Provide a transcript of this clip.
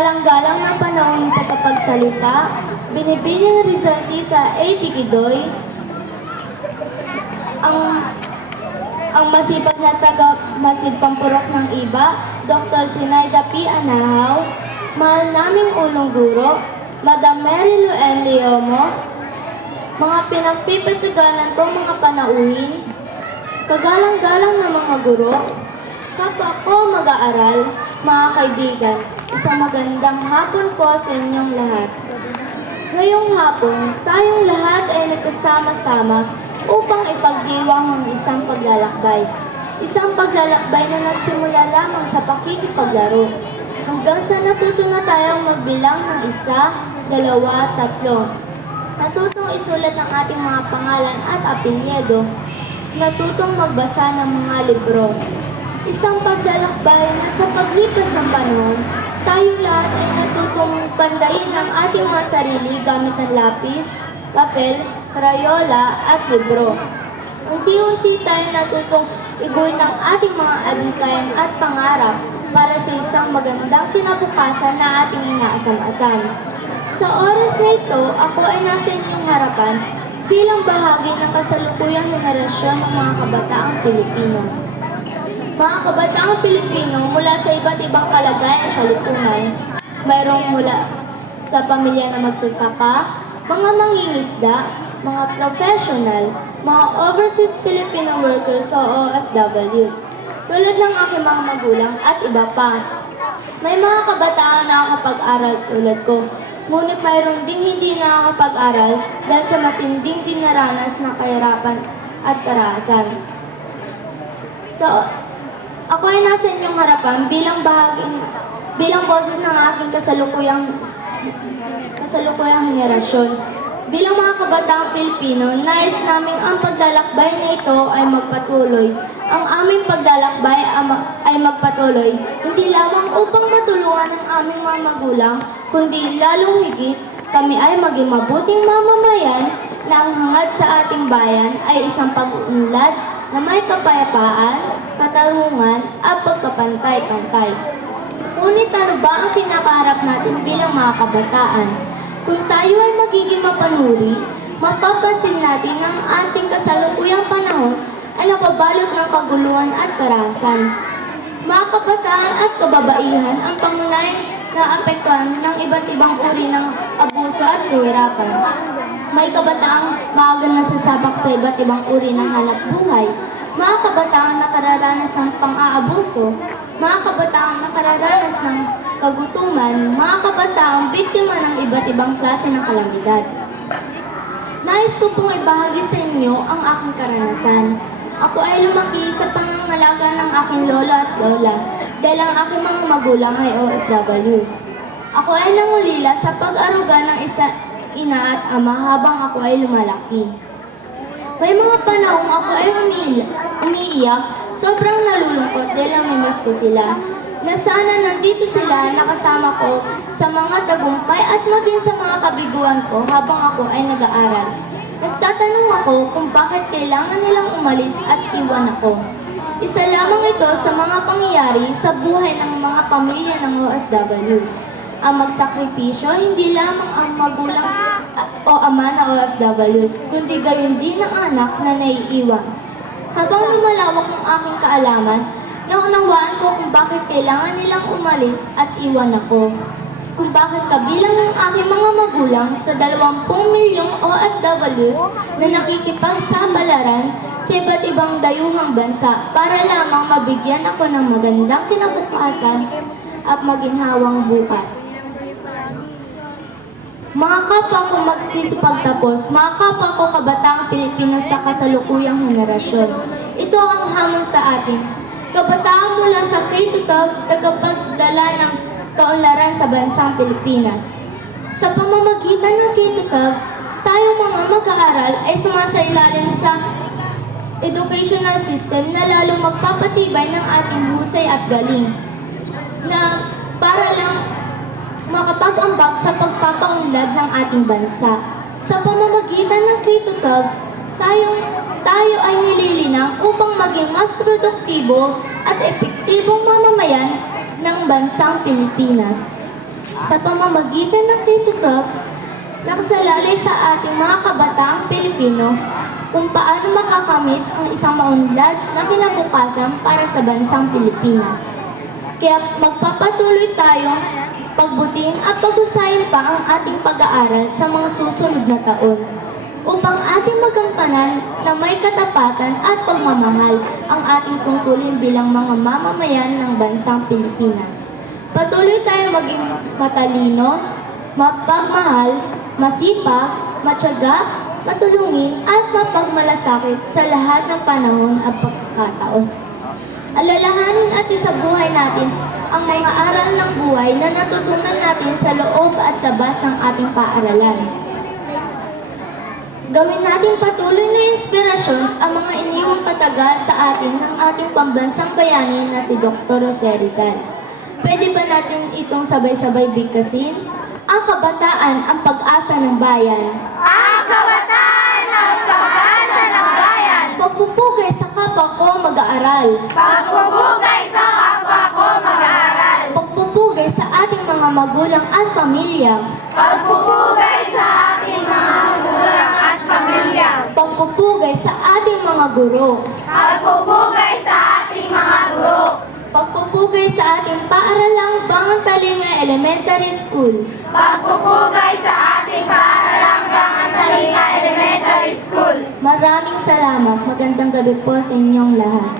Kagalang-galang ng panahon tagapagsalita, binibining resulti sa A. Tikidoy, ang masipag na taga-masipang-purok ng iba, Dr. Sinaida P. Anahaw, mahal naming unong guro, Madam Mary Lou N. Leomo, mga pinagpipitigalan kong mga panauhin, kagalang-galang ng mga guro, kapwa ko mag-aaral, mga kaibigan, isang magandang hapon po sa inyong lahat. Ngayong hapon, tayong lahat ay nagkasama-sama upang ipagdiwang ang isang paglalakbay. Isang paglalakbay na nagsimula lamang sa pakikipaglaro. Hanggang sa natuto na tayong magbilang ng 1, 2, 3. Natutong isulat ang ating mga pangalan at apelyido. Natutong magbasa ng mga libro. Isang paglalakbay na sa paglipas ng panahon, tayong lahat ay natutong pandain ang ating mga sarili gamit ng lapis, papel, krayola at libro. Unti-unti tayong natutong iguhin ang ating mga adhikain at pangarap para sa isang magandang kinabukasan na ating inaasam-asam. Sa oras na ito, ako ay nasa inyong harapan bilang bahagi ng kasalukuyang henerasyon ng mga kabataang Pilipino. Mga kabataang Pilipino mula sa iba't ibang kalagayan sa lipunan, mayroong mula sa pamilya na magsasaka, mga mangingisda, mga professional, mga overseas Filipino workers o OFWs, tulad ng aking mga magulang at iba pa. May mga kabataan na nakakapag-aral tulad ko, ngunit mayroon ding hindi nakakapag-aral dahil sa matinding dinaranas na kahirapan at karahasan. So, ako ay nasa inyong harapan bilang boses ng aking kasalukuyang henerasyon. Bilang mga kabataang Pilipino, nais namin ang paglalakbay na ito ay magpatuloy. Ang aming paglalakbay ay magpatuloy, hindi lamang upang matulungan ang aming mga magulang, kundi lalong higit, kami ay maging mabuting mamamayan na ang hangad sa ating bayan ay isang pag-unlad na may kapayapaan, katarungan at pagkapantay-pantay. Ngunit ano ba ang kinakaharap natin bilang mga kabataan? Kung tayo ay magiging mapanuri, mapapansin natin na ang ating kasalukuyang panahon ay napabalot ng kaguluhan at karahasan. Mga kabataan at kababaihan ang pangunahing naapektuhan ng iba't ibang uri ng abuso at kahirapan. May kabataang maaga nasasabak sa iba't ibang uri ng hanap buhay. Mga kabataang nakararanas ng pang-aabuso. Mga kabataang nakararanas ng kagutuman. Mga kabataang biktima ng iba't ibang klase ng kalamidad. Nais ko pong ibahagi sa inyo ang aking karanasan. Ako ay lumaki sa pangangalaga ng aking lolo at lola dahil ang aking mga magulang ay OFWs. Ako ay nangulila sa pag-aruga ng ina at ama habang ako ay lumalaki. May mga panahong ako ay umiiyak, sobrang nalulungkot dahil namimiss ko sila. Na sana nandito sila nakasama ko sa mga tagumpay at maging sa mga kabiguan ko habang ako ay nag-aaral. Nagtatanong ako kung bakit kailangan nilang umalis at iwan ako. Isa lamang ito sa mga pangyayari sa buhay ng mga pamilya ng OFWs. Ang magsakripisyo hindi lamang ang magulang o ama na OFWs, kundi gayon din ang anak na naiiwan. Habang lumalawak ang aking kaalaman, naunawaan ko kung bakit kailangan nilang umalis at iwan ako. Kung bakit kabilang ng aking mga magulang sa 20 milyong OFWs na nakikipagsabalaran sa iba't ibang dayuhang bansa para lamang mabigyan ako ng magandang kinabukasan at maginhawang bukas. Mga kapwa ko magsisipagtapos, mga kapwa ko kabataang Pilipino sa kasalukuyang henerasyon, ito ang hamon sa atin. Kabataan mula sa K-12, tagapagdala ng kaunlaran sa bansang Pilipinas. Sa pamamagitan ng K-12, tayong mga mag-aaral ay sumasailalim sa educational system na lalong magpapatibay ng ating husay at galing na para lang makapag-ambag sa pagpapaunlad ng ating bansa. Sa pamamagitan ng K-12, tayo ay nililinang upang maging mas produktibo at epektibong mamamayan ng bansang Pilipinas. sa pamamagitan ng TikTok, nakasalalay sa ating mga kabataang Pilipino kung paano makakamit ang isang maunlad na kinabukasan para sa bansang Pilipinas. Kaya magpapatuloy tayong pagbutin at pag-usayin pa ang ating pag-aaral sa mga susunod na taon upang ating magampanan na may katapatan at pagmamahal ang ating tungkulin bilang mga mamamayan ng bansang Pilipinas. Patuloy tayong maging matalino, mapagmahal, masipag, matyaga, matulungin at mapagmalasakit sa lahat ng panahon at pagkakataon. Alalahanin at isabuhay natin ang mga aral ng buhay na natutunan natin sa loob at labas ng ating paaralan. Gawin nating patuloy na inspirasyon ang mga iniwang katagal sa atin ng ating pambansang bayani na si Dr. Jose Rizal. Pwede ba natin itong sabay-sabay bigkasin? Ang kabataan ang pag-asa ng bayan. Ang kabataan ang pag-asa ng bayan. Pagpupugay sa kapwa ko mag-aaral. Pagpupugay sa kapwa ko mag-aaral. Pagpupugay sa ating mga magulang at pamilya. Pagpupugay sa ating mga magulang at pamilya. Pagpupugay sa ating mga guro. Pagpupugay sa ating mga guro. Pagpupugay sa ating paaralang Bangantalinga Elementary School. Pagpupugay sa ating paaralang Bangantalinga Elementary School. Maraming salamat. Magandang gabi po sa inyong lahat.